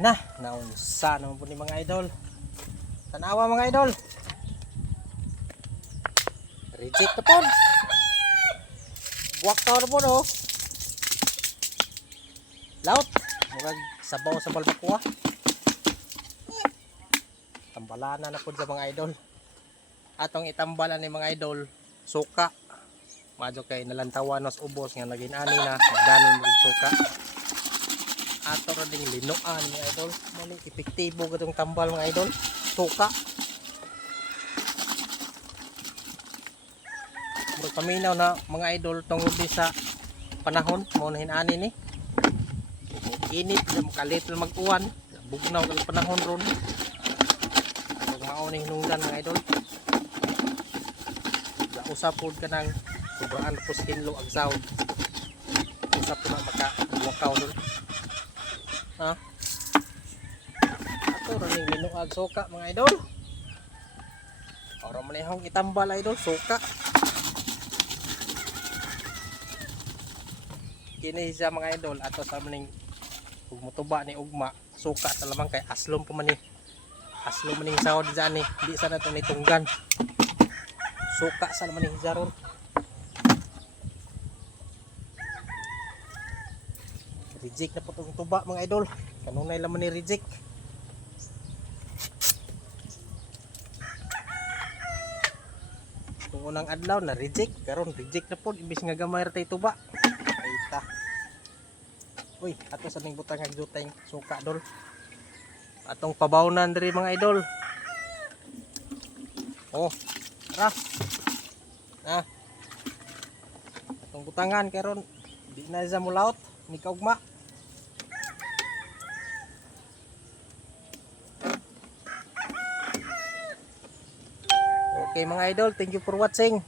Naunsa naman po ni mga idol. Tanawa mga idol. Reject na po. Buwak tao na po no. Laut. Murag sabaw sa balbakuha. Tambalana na po sa mga idol. Atong itambalan ni mga idol. Suka. Madyo kay nalantawan nos ubos nga naging ani na. Magdanon mo suka. Ato rin ding linuan mga idol. Mali epektibo gatong tambal mga idol. Suka. Murag paminaw na mga idol tungod di sa panahon mo na hinani ni. Init na makalit na mag-uwan. Bugnaw ng panahon ron. Pag maunang hinungdan mga idol. Usapod ka ng sobraan po skinlo agsaw. Usap po na maka-wakaw doon. Ha? Ato rin yung linuag suka mga idol. Para manihong itambal idol suka. Kini siya mga idol ato sa maning mutuba ni ugma suka sa lamang kay aslom po man ni. Aslom man ni sahod dyan ni. Hindi sana ito nitunggan. Suka sa lamang ni jaron. Reject na po itong tuba mga idol. Kanunay laman ni reject. Kung unang adlaw na reject. Karon reject na po. Imbis nga gamay ratay tuba. Aita. Uy, ato sa ning butang agdutay suka dol. Atong pabawnan diri mga idol. Oh, tara. Na. Atong butangan karon di na sa mulaot ni kaugma. Okay mga idol, thank you for watching.